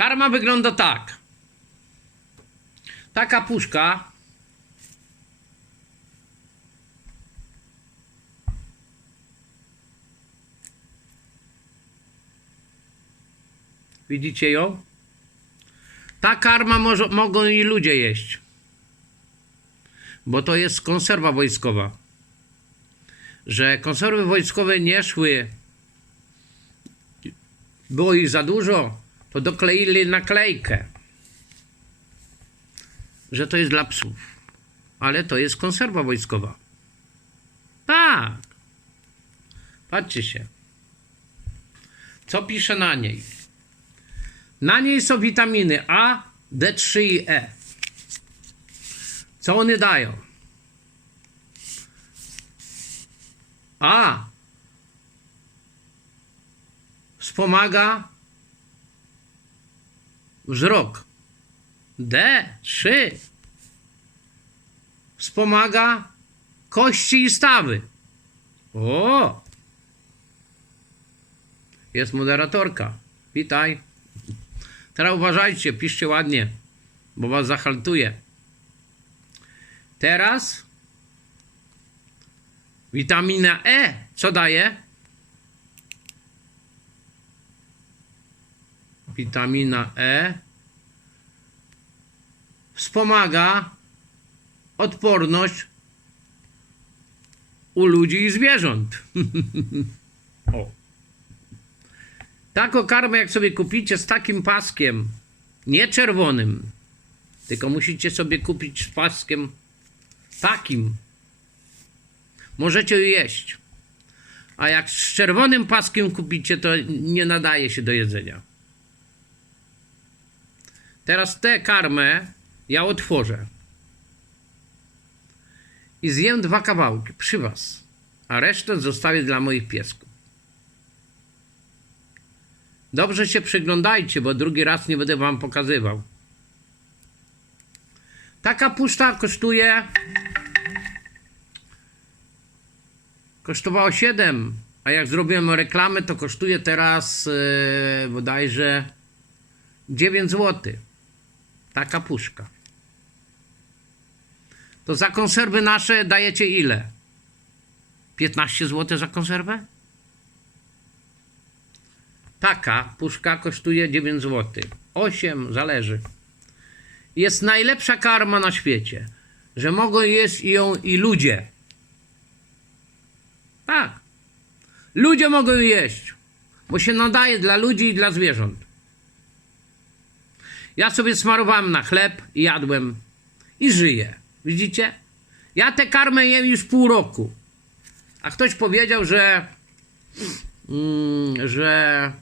Karma wygląda tak. Taka puszka. Widzicie ją? Ta karma może, mogą i ludzie jeść. Bo to jest konserwa wojskowa. Że konserwy wojskowe nie szły. Było ich za dużo, to dokleili naklejkę. Że to jest dla psów. Ale to jest konserwa wojskowa. Tak. Patrzcie się. Co pisze na niej? Na niej są witaminy A, D3 i E. Co one dają? A. Wspomaga wzrok. D. 3. Wspomaga kości i stawy. O! Jest moderatorka. Witaj. Teraz uważajcie, piszcie ładnie, bo was zahaltuje. Teraz witamina E. Co daje? Witamina E wspomaga odporność u ludzi i zwierząt. o. Taką karmę, jak sobie kupicie z takim paskiem, nie czerwonym, tylko musicie sobie kupić z paskiem takim. Możecie jeść. A jak z czerwonym paskiem kupicie, to nie nadaje się do jedzenia. Teraz tę karmę ja otworzę. I zjem dwa kawałki przy was. A resztę zostawię dla moich piesków. Dobrze się przyglądajcie, bo drugi raz nie będę wam pokazywał. Taka puszta kosztuje. Kosztowało 7, a jak zrobiłem reklamę, to kosztuje teraz yy, bodajże 9 zł. Taka puszka. To za konserwy nasze dajecie ile? 15 zł za konserwę? Taka puszka kosztuje 9 zł. 8 zależy. Jest najlepsza karma na świecie, że mogą jeść ją i ludzie. Tak. Ludzie mogą jeść, bo się nadaje dla ludzi i dla zwierząt. Ja sobie smarowałem na chleb i jadłem i żyję. Widzicie? Ja tę karmę jem już pół roku. A ktoś powiedział, że mm, że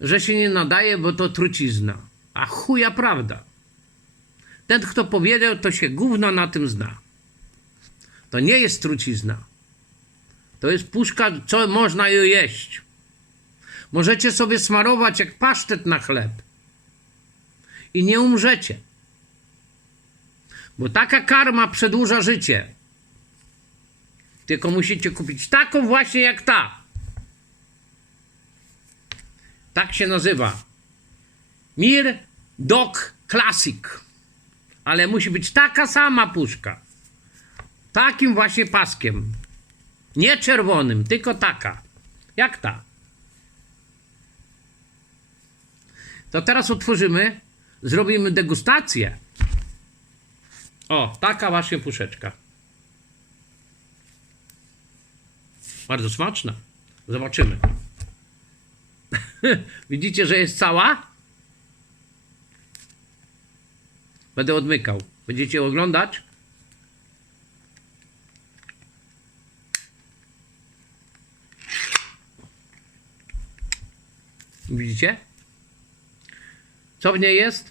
że się nie nadaje, bo to trucizna. A chuja prawda. Ten, kto powiedział, to się gówno na tym zna. To nie jest trucizna. To jest puszka, co można ją jeść. Możecie sobie smarować jak pasztet na chleb. I nie umrzecie. Bo taka karma przedłuża życie. Tylko musicie kupić taką właśnie jak ta. Tak się nazywa. Mir Dog Classic. Ale musi być taka sama puszka. Takim właśnie paskiem. Nie czerwonym, tylko taka. Jak ta. To teraz otworzymy, zrobimy degustację. O, taka właśnie puszeczka. Bardzo smaczna. Zobaczymy. Widzicie, że jest cała? Będę odmykał. Będziecie oglądać? Widzicie? Co w niej jest?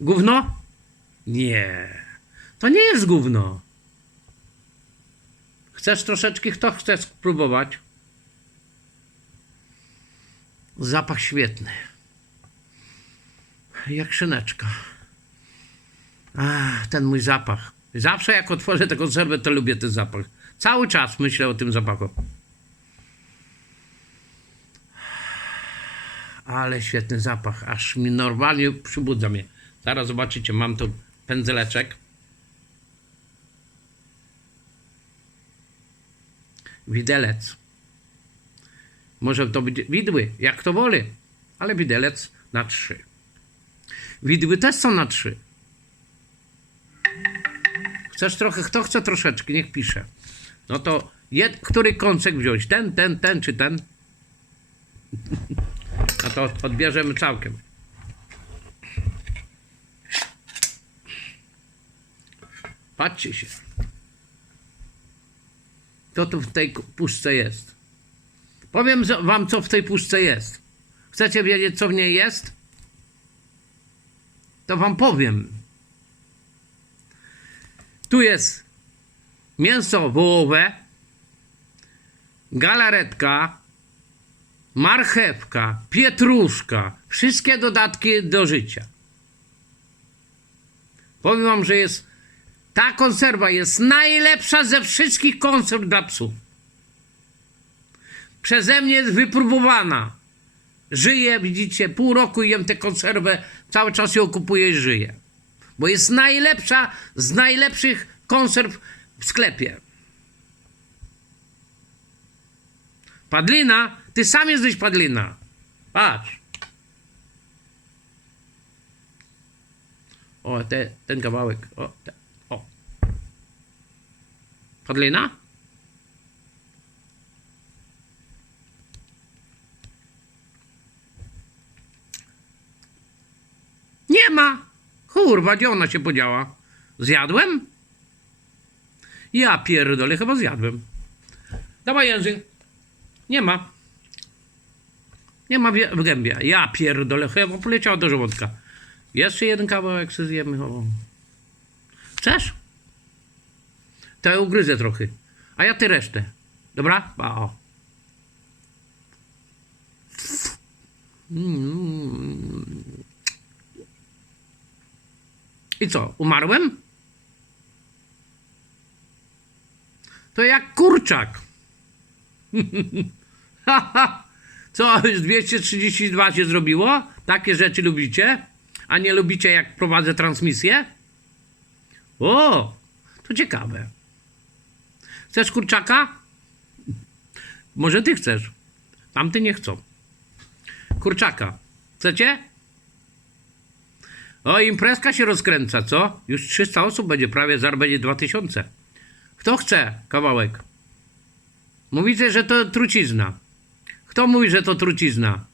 Gówno? Nie. To nie jest gówno. Chcesz troszeczkę? Kto chce spróbować? Zapach świetny. Jak szyneczka. Ach, ten mój zapach. Zawsze jak otworzę tę konserwę, to lubię ten zapach. Cały czas myślę o tym zapachu. Ale świetny zapach, aż mi normalnie przybudza mnie. Zaraz zobaczycie, mam tu pędzeleczek. Widelec. Może to być widły, jak to woli, ale widelec na trzy. Widły też są na trzy. Chcesz trochę, kto chce troszeczkę, niech pisze. No to jed, który kąsek wziąć? Ten, ten, ten czy ten? A to odbierzemy całkiem. Patrzcie się. Co tu w tej puszce jest? Powiem wam, co w tej puszce jest. Chcecie wiedzieć, co w niej jest? To wam powiem. Tu jest mięso wołowe, galaretka, marchewka, pietruszka, wszystkie dodatki do życia. Powiem wam, że jest ta konserwa jest najlepsza ze wszystkich konserw dla psów. Przeze mnie jest wypróbowana. Żyję, widzicie, pół roku jem tę konserwę, cały czas ją kupuję i żyję. Bo jest najlepsza z najlepszych konserw w sklepie. Padlina, ty sam jesteś padlina. Patrz. O, te, ten kawałek. O, te, o. Padlina? Nie ma. Kurwa, gdzie ona się podziała? Zjadłem? Ja pierdolę, chyba zjadłem. Dawaj język. Nie ma. Nie ma w gębie. Ja pierdolę, chyba poleciała do żołądka. Jeszcze jeden kawałek sobie zjemy. O. Chcesz? To ja ugryzę trochę. A ja ty resztę. Dobra? A, o. I co? Umarłem? To jak kurczak. Haha. Co, już 232 się zrobiło? Takie rzeczy lubicie? A nie lubicie, jak prowadzę transmisję? O, to ciekawe. Chcesz kurczaka? Może ty chcesz. Tamty nie chcą. Kurczaka. Chcecie? O, imprezka się rozkręca, co? Już 300 osób będzie, prawie zaraz będzie 2000. Kto chce kawałek? Mówicie, że to trucizna. Kto mówi, że to trucizna?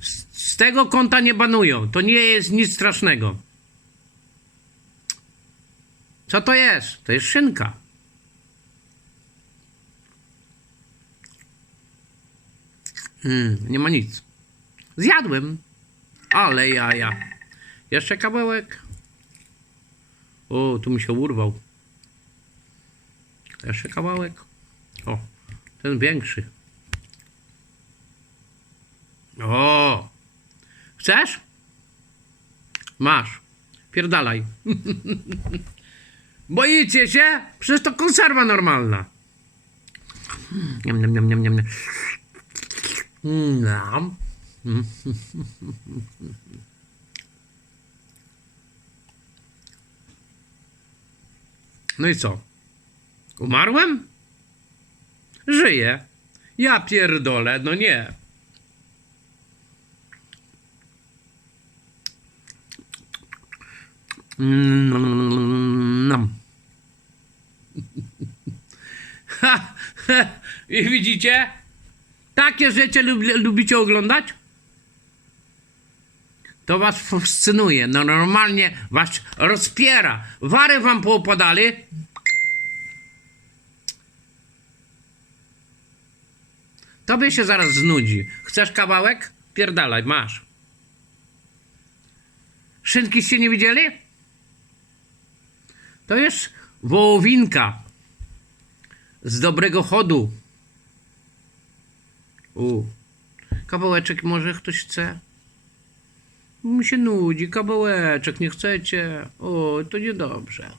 Z, z tego konta nie banują. To nie jest nic strasznego. Co to jest? To jest szynka. Mm, nie ma nic. Zjadłem. Ale jaja. Jeszcze kawałek. O, tu mi się urwał. Jeszcze kawałek. O, ten większy. O! Chcesz? Masz. Pierdalaj. Boicie się? Przecież to konserwa normalna. No i co? Umarłem? Żyję. Ja pierdolę, no nie. Mm. Ha. I widzicie? Takie rzeczy lubi, lubicie oglądać? To was fascynuje. No normalnie was rozpiera. Wary wam poopadali. Tobie się zaraz znudzi. Chcesz kawałek? Pierdalaj, masz. Szynkiście nie widzieli? To jest wołowinka z dobrego chodu. U. Kawałeczek może ktoś chce? Mi się nudzi, kawałeczek, nie chcecie? O, to niedobrze.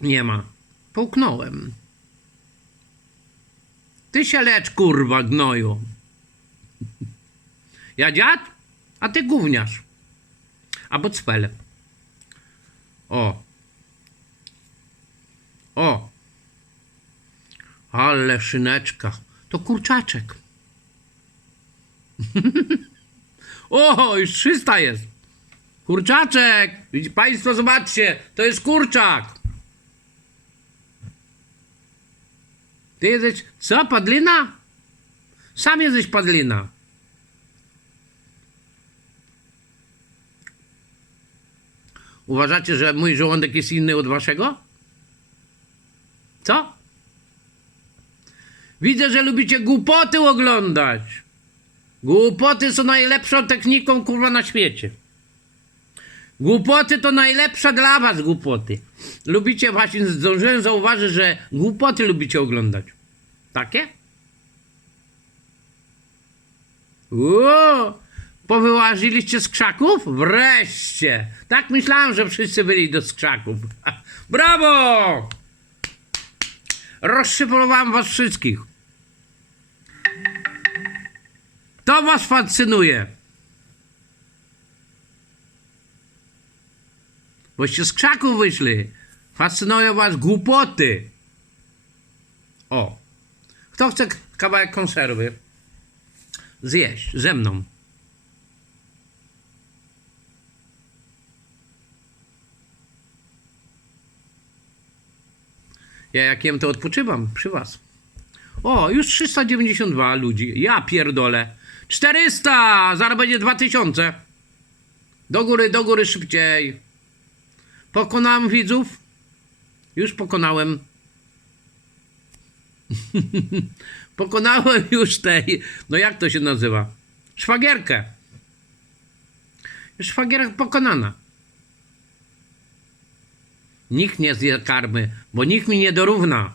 Nie ma. Połknąłem. Ty się lecz, kurwa, gnoju. Ja dziad, a ty gówniarz. Albo cpel. O. O. Ale szyneczka. To kurczaczek. o, już 300 jest. Kurczaczek! Państwo, zobaczcie, to jest kurczak. Ty jesteś, co, padlina? Sam jesteś padlina. Uważacie, że mój żołądek jest inny od waszego? Co? Widzę, że lubicie głupoty oglądać. Głupoty są najlepszą techniką, kurwa, na świecie. Głupoty to najlepsza dla was głupoty. Lubicie właśnie, zdążyłem zauważyć, że głupoty lubicie oglądać. Takie? Ło! Powyłaziliście z krzaków? Wreszcie! Tak myślałem, że wszyscy byli do z krzaków. Brawo! Rozszyfrowałem was wszystkich. To was fascynuje. Boście z krzaków wyszli. Fascynują was głupoty. O. Kto chce kawałek konserwy? Zjeść ze mną. Ja jak jem, to odpoczywam przy was. O, już 392 ludzi. Ja pierdolę. 400! Zaraz będzie 2000. Do góry, do góry szybciej. Pokonałem widzów? Już pokonałem. pokonałem już tej. No jak to się nazywa? Szwagierkę. Szwagierka pokonana. Nikt nie zje karmy, bo nikt mi nie dorówna.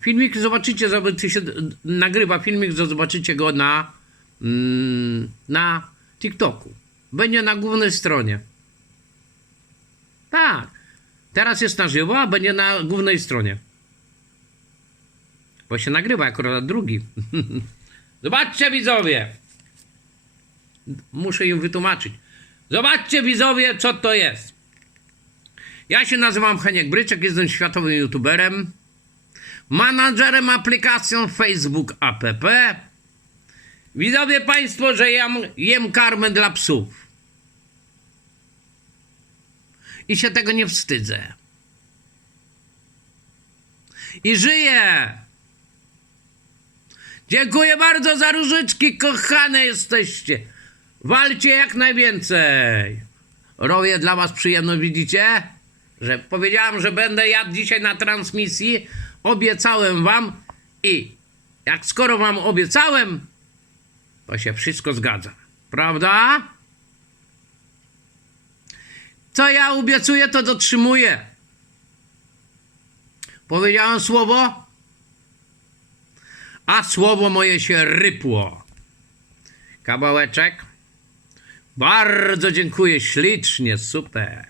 Filmik zobaczycie, zobaczy się, nagrywa filmik, zobaczycie go na, mm, na TikToku. Będzie na głównej stronie. Tak. Teraz jest na żywo, a będzie na głównej stronie. Bo się nagrywa akurat drugi. Zobaczcie widzowie. Muszę im wytłumaczyć. Zobaczcie widzowie, co to jest. Ja się nazywam Heniek Bryczek, jestem światowym youtuberem, menadżerem aplikacją Facebook app. Widzowie Państwo, że jem, jem karmę dla psów. I się tego nie wstydzę. I żyję. Dziękuję bardzo za różyczki, kochane jesteście. Walcie jak najwięcej. Robię dla was przyjemność, widzicie? Że powiedziałem, że będę jadł dzisiaj na transmisji. Obiecałem wam i jak skoro wam obiecałem, to się wszystko zgadza. Prawda? Co ja obiecuję, to dotrzymuję. Powiedziałem słowo, a słowo moje się rypło. Kawałeczek. Bardzo dziękuję, ślicznie, super.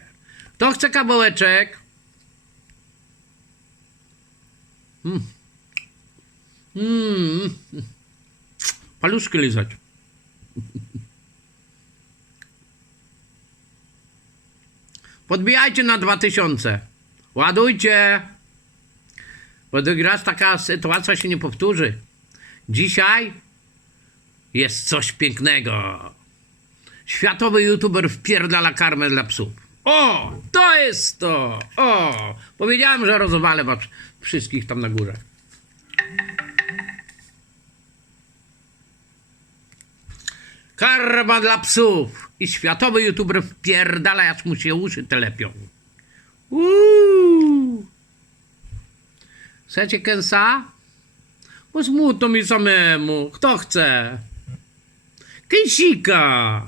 Kto chce kawałeczek? Mm. Mm. Paluszki lizać. Podbijajcie na 2000. Ładujcie. Bo drugi raz taka sytuacja się nie powtórzy. Dzisiaj jest coś pięknego. Światowy youtuber wpierdala karmę dla psów. O, to jest to. O, powiedziałem, że rozwalę was wszystkich tam na górze. Karma dla psów. I światowy youtuber wpierdala, jak mu się uszy telepią. Uuu. Chcecie kęsa? Bo smutno mi samemu. Kto chce? Kęsika.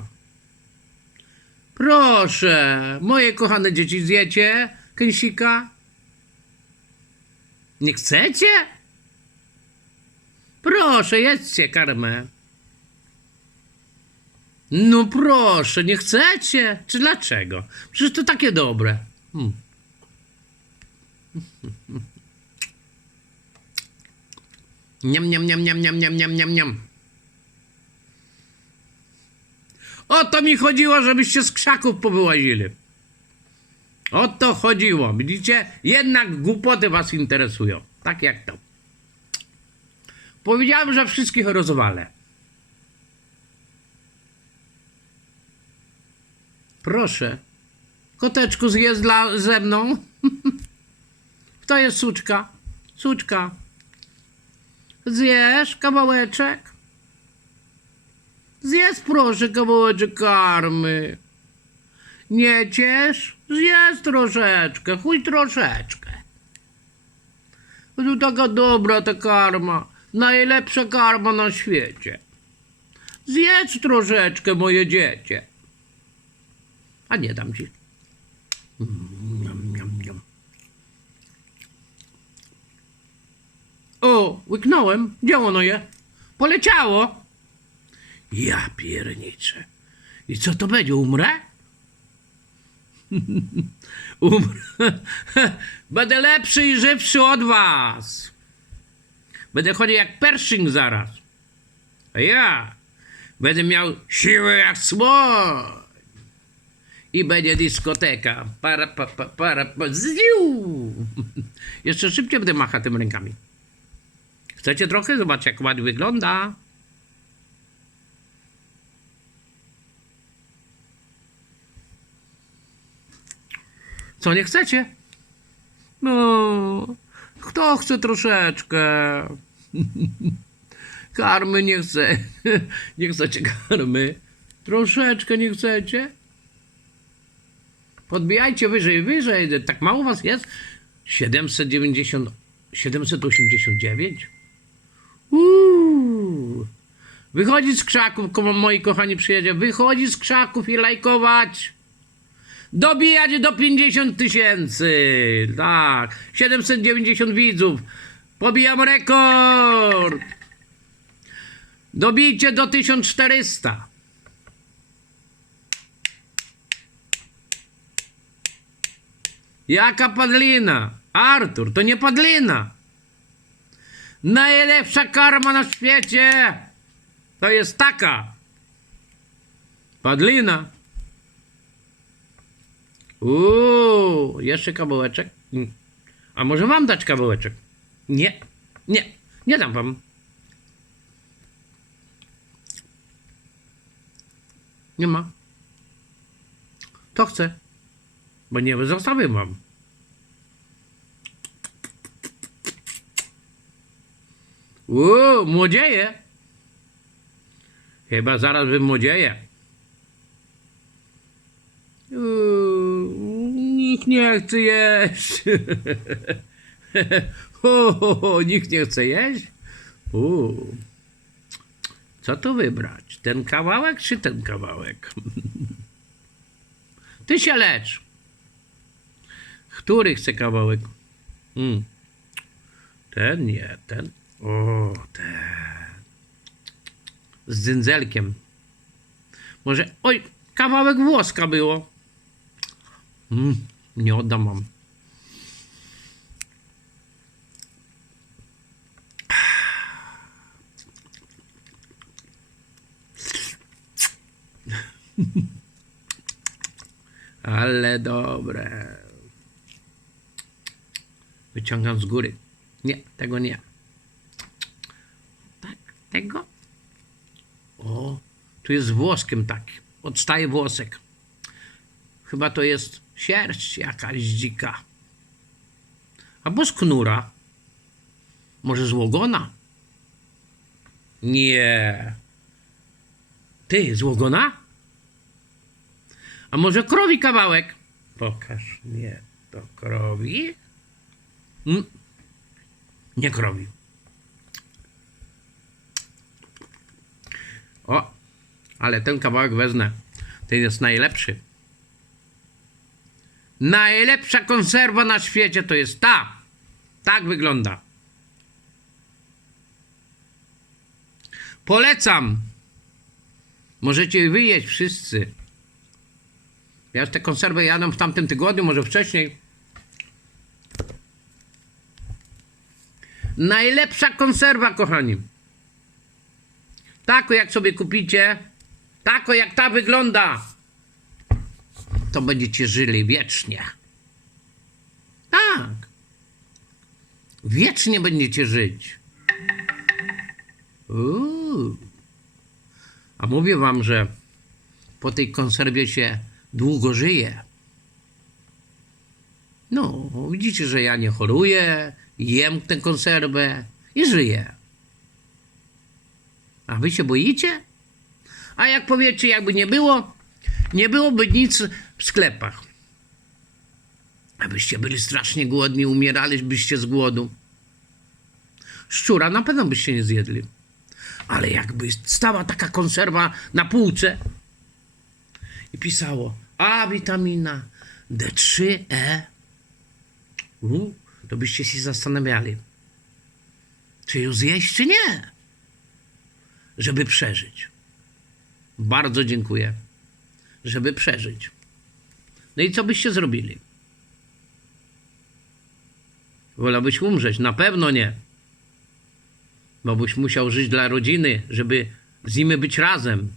Proszę, moje kochane dzieci, zjecie kęsika? Nie chcecie? Proszę, jedzcie karmę. No proszę, nie chcecie? Czy dlaczego? Przecież to takie dobre. Hmm. Niam, niam, niam, niam, niam, niam, niam, niam, niam. O to mi chodziło, żebyście z krzaków powyłazili. O to chodziło. Widzicie? Jednak głupoty was interesują. Tak jak to. Powiedziałem, że wszystkich rozwalę. Proszę. Koteczku, zjedz dla, ze mną. Kto jest suczka? Suczka. Zjesz kawałeczek? Zjedz proszę kawałeczek karmy. Nie ciesz? Zjedz troszeczkę, chuj troszeczkę. To taka dobra ta karma. Najlepsza karma na świecie. Zjedz troszeczkę, moje dziecię. A nie dam ci. Mm. O, łyknąłem. Gdzie ono je? Poleciało. Ja pierniczę. I co to będzie? Umrę? Umrę. Będę lepszy i żywszy od was. Będę chodził jak Pershing zaraz. A ja będę miał siłę jak słoń. I będzie dyskoteka. Para, pa, pa, para. Jeszcze szybciej będę machał tym rękami. Chcecie trochę? Zobaczcie, jak ładnie wygląda. Co, nie chcecie? No, kto chce troszeczkę? Karmy nie chce. Nie chcecie karmy. Troszeczkę nie chcecie? Podbijajcie wyżej, wyżej. Tak mało was jest? 790, 789? Uuu. Wychodzić z krzaków, moi kochani przyjaciele. Wychodzić z krzaków i lajkować. Dobijać do 50 tysięcy. Tak. 790 widzów. Pobijam rekord. Dobijcie do 1400. Jaka padlina? Artur, to nie padlina. Najlepsza karma na świecie to jest taka. Padlina. Uuu, jeszcze kawałeczek. Mm. A może wam dać kawałeczek? Nie, nie, nie dam wam. Nie ma. To chcę. Bo nie zostawię wam. Uuu, młodzieje. Chyba zaraz wymłodzieje. Uuu, nikt nie chce jeść. ho, ho, ho, nikt nie chce jeść? Uuu. Co tu wybrać? Ten kawałek czy ten kawałek? Ty się lecz. Który chce kawałek? Mm. Ten nie, ten. O, ten. Z dzyndzelkiem. Może. Oj, kawałek włoska było. Mm, nie oddam wam. Ale dobre. Wyciągam z góry. Nie, tego nie. Tak, tego. O, tu jest włoskiem taki. Odstaje włosek. Chyba to jest sierść jakaś dzika. Albo z knura. Może z łogona? Nie. Ty, z łogona? A może krowi kawałek? Pokaż. Nie, to krowi. Mm. Nie krowi. O, ale ten kawałek wezmę. Ten jest najlepszy. Najlepsza konserwa na świecie to jest ta. Tak wygląda. Polecam. Możecie wyjeść wszyscy. Ja już te konserwy jadłem w tamtym tygodniu, może wcześniej. Najlepsza konserwa, kochani. Tako jak sobie kupicie, tako jak ta wygląda, to będziecie żyli wiecznie. Tak. Wiecznie będziecie żyć. Uuu. A mówię wam, że po tej konserwie się długo żyje. No, widzicie, że ja nie choruję, jem tę konserwę i żyję. A wy się boicie? A jak powiecie, jakby nie było, nie byłoby nic w sklepach. Abyście byli strasznie głodni, umieralibyście z głodu. Szczura na pewno byście nie zjedli. Ale jakby stała taka konserwa na półce i pisało A witamina D3E, u, to byście się zastanawiali, czy ją zjeść, czy nie, żeby przeżyć. Bardzo dziękuję, żeby przeżyć. No i co byście zrobili? Wolałbyś umrzeć? Na pewno nie. Bo byś musiał żyć dla rodziny, żeby z nimi być razem.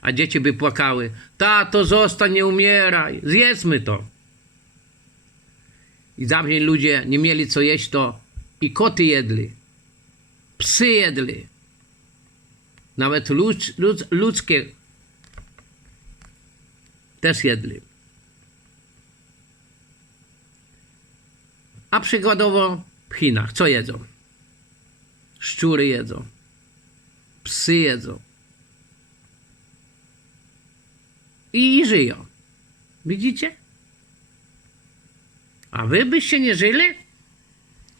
A dzieci by płakały. Tato, zostań, nie umieraj. Zjedzmy to. I dawniej ludzie nie mieli co jeść, to i koty jedli. Psy jedli. Nawet ludz, ludz, ludzkie też jedli. A przykładowo w Chinach co jedzą? Szczury jedzą. Psy jedzą. I żyją. Widzicie? A wy byście nie żyli?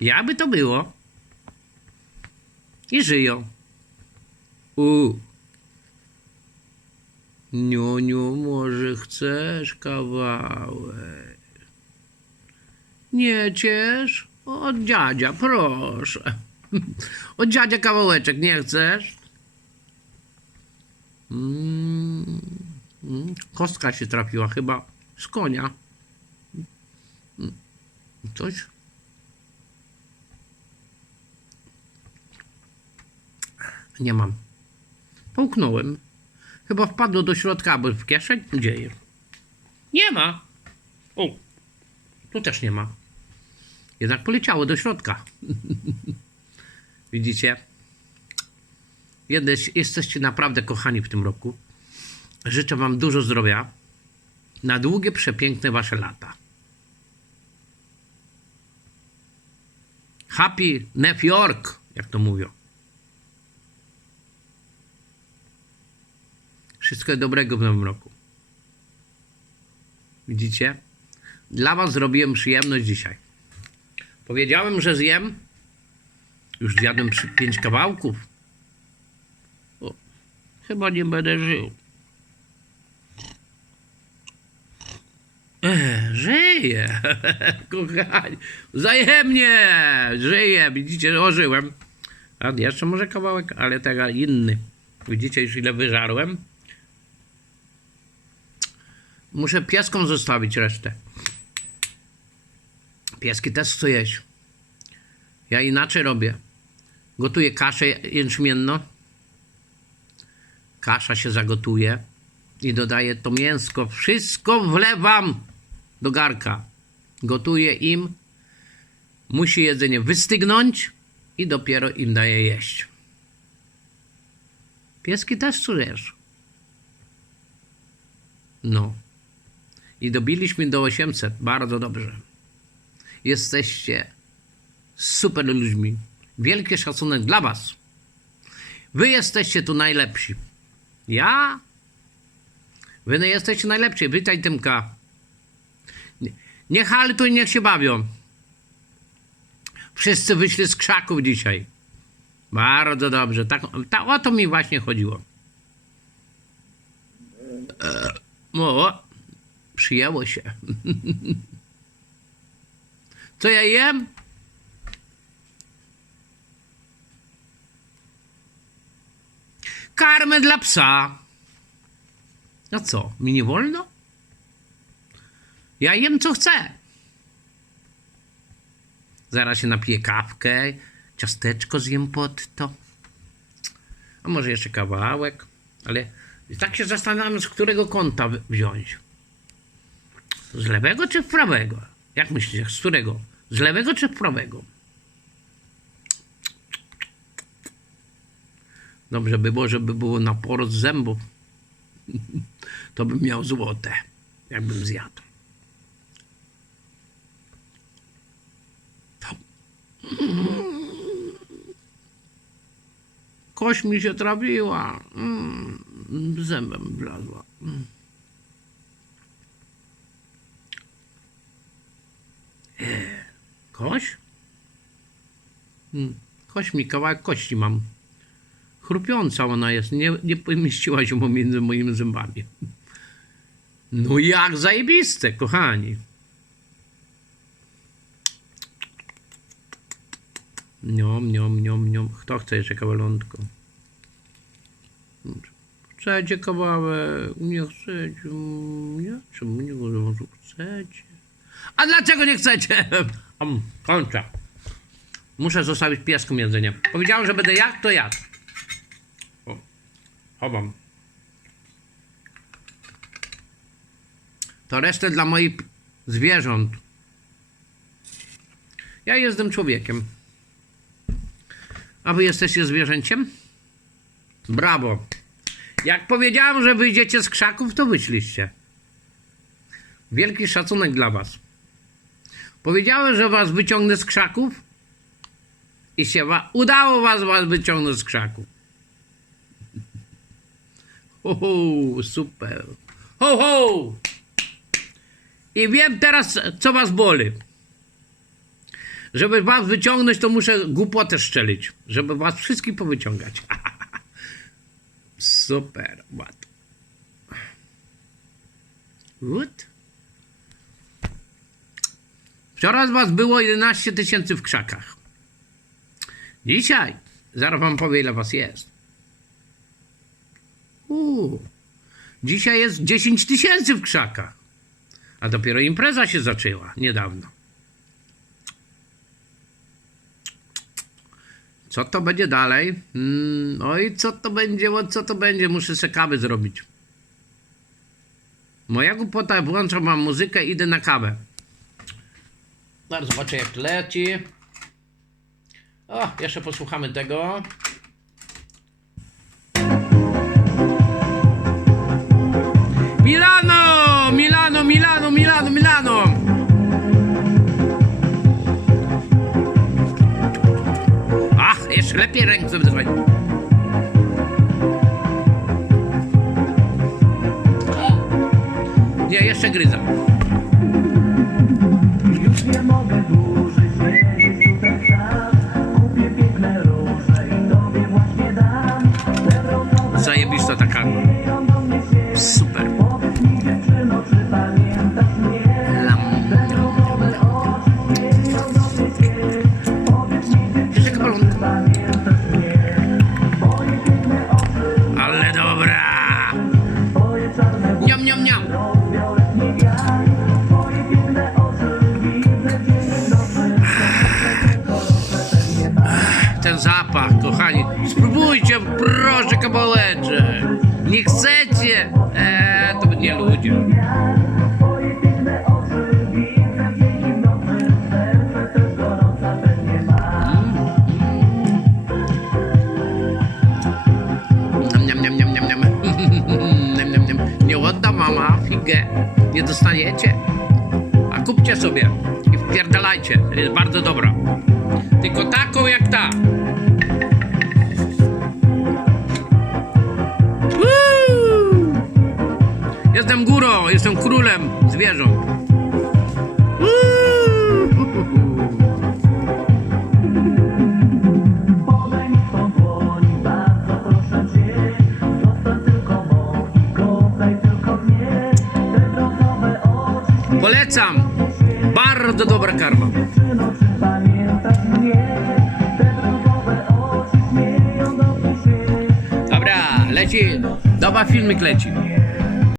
Jakby to było? I żyją. U. Niuniu, może chcesz kawałek? Nie ciesz? Od dziadzia, proszę. Od dziadzia kawałeczek, nie chcesz? Mm, mm, kostka się trafiła chyba z konia. Coś? Nie mam. Połknąłem. Chyba wpadło do środka, albo w kieszeń. Gdzie? Nie ma. O, tu też nie ma. Jednak poleciało do środka. Widzicie? Jesteś, jesteście naprawdę kochani w tym roku. Życzę Wam dużo zdrowia. Na długie, przepiękne Wasze lata. Happy New York, jak to mówią. Wszystkiego dobrego w nowym roku. Widzicie? Dla Was zrobiłem przyjemność dzisiaj. Powiedziałem, że zjem. Już zjadłem pięć kawałków. O, chyba nie będę żył. E, żyję. Kochani. Wzajemnie. Żyję. Widzicie, ożyłem. A jeszcze może kawałek, ale tego inny. Widzicie już ile wyżarłem? Muszę pieskom zostawić resztę. Pieski też chcą jeść. Ja inaczej robię. Gotuję kaszę jęczmienną. Kasza się zagotuje i dodaję to mięsko. Wszystko wlewam do garka. Gotuję im. Musi jedzenie wystygnąć i dopiero im daję jeść. Pieski też jeść. No. I dobiliśmy do 800. Bardzo dobrze. Jesteście super ludźmi. Wielki szacunek dla Was. Wy jesteście tu najlepsi. Ja? Wy jesteście najlepsi. Witaj, Tymka. Nie- Niech haltuj, niech się bawią. Wszyscy wyszli z krzaków dzisiaj. Bardzo dobrze. Tak, ta, o to mi właśnie chodziło. E, O, przyjęło się. Co ja jem? Karmę dla psa. A co, mi nie wolno? Ja jem co chcę. Zaraz się napiję kawkę, ciasteczko zjem pod to. A może jeszcze kawałek, ale tak się zastanawiam, z którego kąta wziąć. Z lewego czy prawego? Jak myślicie, z którego? Z lewego czy prawego? Dobrze by było, żeby było na porost zębów. To bym miał złote, jakbym zjadł. Kość mi się trafiła. Mm, zębem wlazła. Mm. E, Kość? Mm, Kość mi, kawałek kości mam. Chrupiąca ona jest, nie, nie pomieściła się pomiędzy moimi zębami. No jak zajebiste, kochani. Niom, niom, niom, niom. Kto chce jeszcze kawalątko? Chcecie kawałek? Nie chcecie. Nie? Czemu nie może chcecie? A dlaczego nie chcecie? Am, kończę. Muszę zostawić pieskom jedzenie. Powiedziałem, że będę jadł, to jadł. O, chowam. To resztę dla moich zwierząt. Ja jestem człowiekiem. A wy jesteście zwierzęciem? Brawo. Jak powiedziałem, że wyjdziecie z krzaków, to wyszliście. Wielki szacunek dla was. Powiedziałem, że was wyciągnę z krzaków i się wa- udało was, was wyciągnąć z krzaków. Ho, ho, super. Ho, ho! I wiem teraz, co was boli. Żeby was wyciągnąć, to muszę głupotę szczelić. Żeby was wszystkich powyciągać. Super. What? What? Wczoraj was było 11 tysięcy w krzakach. Dzisiaj, zaraz wam powiem, ile was jest. Uuu. Dzisiaj jest 10 tysięcy w krzakach. A dopiero impreza się zaczęła niedawno. Co to będzie dalej? Mm, oj, co to będzie, co to będzie? Muszę sobie kawę zrobić. Moja głupota, włączam wam muzykę, idę na kawę. Zaraz zobaczę jak leci. O, jeszcze posłuchamy tego. Milano! Milano, Milano, Milano, Milano! Jeszcze lepiej ręce wyzwać. Nie, jeszcze gryza. Zapach, kochani. Spróbujcie, proszę, kawałeczek. Nie chcecie? Eee, to nie ludzie. Nie mama figę. Nie dostaniecie. A kupcie sobie i wpierdalajcie. Bardzo